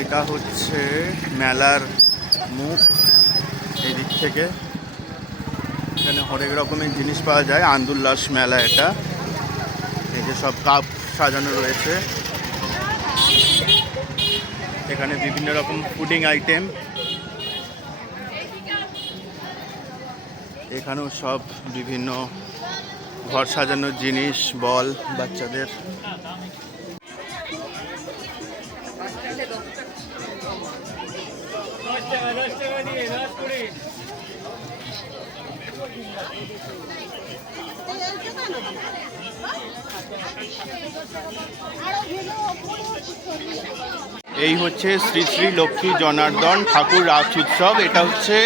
এটা হচ্ছে মেলার মুখ। এই দিক থেকে এখানে হরেক রকমের জিনিস পাওয়া যায়। আন্দুল্লাস মেলা এটা। এই যে সব কাপ সাজানো রয়েছে, এখানে বিভিন্ন রকম ফুডিং আইটেম। এখানেও সব বিভিন্ন ঘর সাজানোর জিনিস, বল বাচ্চাদের। এই হচ্ছে শ্রী শ্রী লক্ষ্মী জনার্দন ঠাকুর রাস উৎসব। এটা হচ্ছে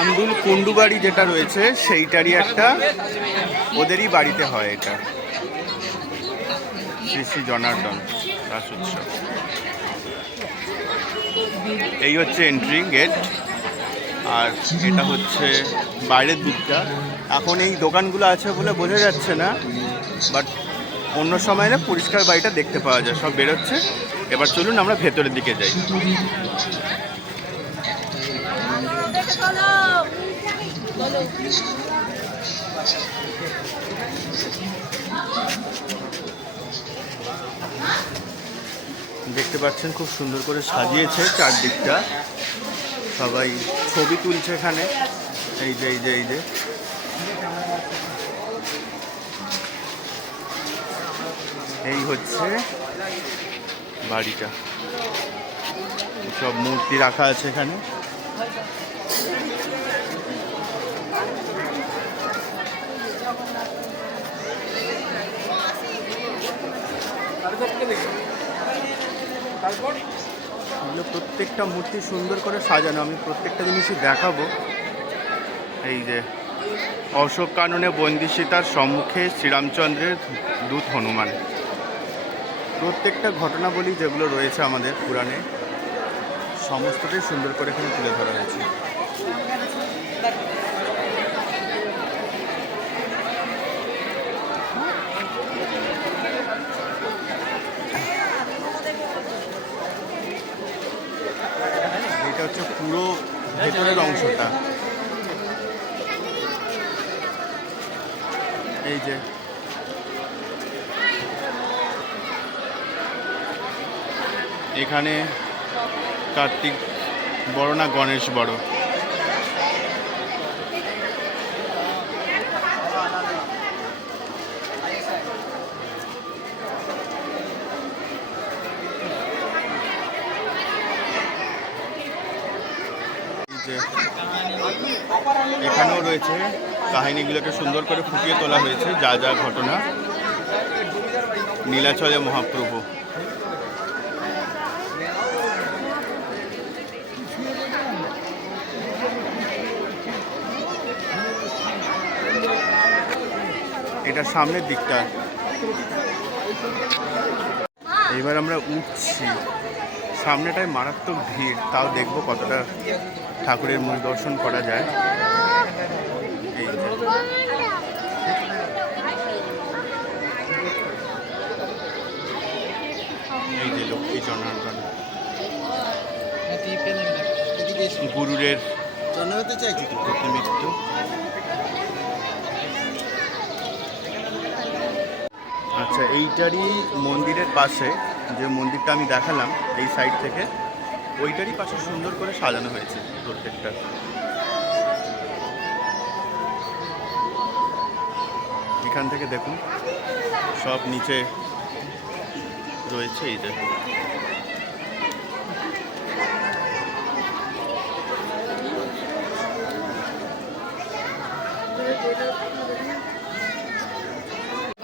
আন্দুল কুন্ডুবাড়ি যেটা রয়েছে সেইটারই একটা, ওদেরই বাড়িতে হয় এটা, শ্রী শ্রী জনার্দন রাস উৎসব। এই হচ্ছে এন্ট্রি গেট, আর এটা হচ্ছে বাইরের দিকটা। এখন এই দোকানগুলো আছে বলে বোঝা যাচ্ছে না, বাট অন্য সময় না পরিষ্কার বাড়িটা দেখতে পাওয়া যায়, সব বেরোচ্ছে। এবার চলুন আমরা ভেতরের দিকে যাই। দেখতে পাচ্ছেন খুব সুন্দর করে সাজিয়েছে চারদিকটা, সবাই ছবি তুলছে এখানে। এই যে এই যে এই যে এই হচ্ছে বাড়িটা, সব মূর্তি রাখা আছে এখানে। প্রত্যেকটা মূর্তি সুন্দর করে সাজানো, আমি প্রত্যেকটা জিনিসই দেখাবো। এই যে অশোক কাননে বন্দি সীতার সম্মুখে শ্রীরামচন্দ্রের দূত হনুমান, প্রত্যেকটা ঘটনাবলী যেগুলো রয়েছে আমাদের পুরাণে সমস্তটাই সুন্দর করে এখানে তুলে ধরা হয়েছে। এটা হচ্ছে পুরো ভেতরের অংশটা। এই যে এখানে কার্তিক বড় না গণেশ বড়, এখানেও রয়েছে কাহিনীগুলোকে সুন্দর করে ফুটিয়ে তোলা হয়েছে, যা যা ঘটনা। নীলাচলে মহাপ্রভু, এটা সামনের দিকটা। এবার আমরা উঠছি, সামনেটায় মারাত্মক ভিড়, তাও দেখবো কতটা ঠাকুরের মুখ দর্শন করা যায়। এই যে লক্ষ্মী জনার্দন গুরুরের মৃত্যু। আচ্ছা, এইটারই মন্দিরের পাশে যে মন্দিরটা আমি দেখালাম এই সাইড থেকে, ওইটারই পাশে সুন্দর করে সাজানো হয়েছে প্রত্যেকটা। এখান থেকে দেখুন সব নিচে রয়েছে। এই যে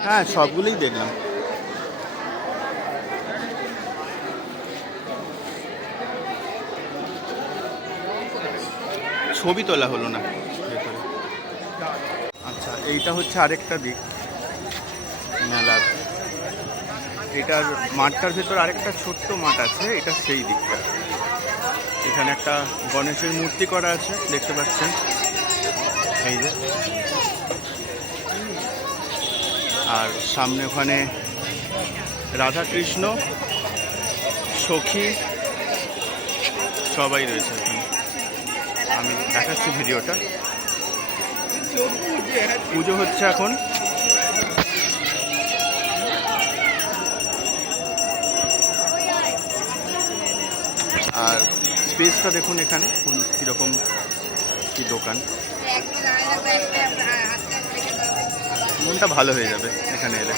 হ্যাঁ, সবগুলোই দেখলাম। ছবি তোলা হলো না ভেতরে। আচ্ছা, এইটা হচ্ছে আরেকটা দিক মেলার। এটার মাঠটার ভেতর আরেকটা ছোট্ট মাঠ আছে, এটা সেই দিকটা। এখানে একটা গণেশের মূর্তি করা আছে, দেখতে পাচ্ছেন এই যে। আর সামনে ওখানে রাধা কৃষ্ণ সখী সবাই রয়েছে এখানে। আমি দেখাচ্ছি ভিডিওটা। পুজো হচ্ছে এখন। আর স্পেসটা দেখুন এখানে কীরকম কী দোকান। মনটা ভালো হয়ে যাবে এখানে এলে।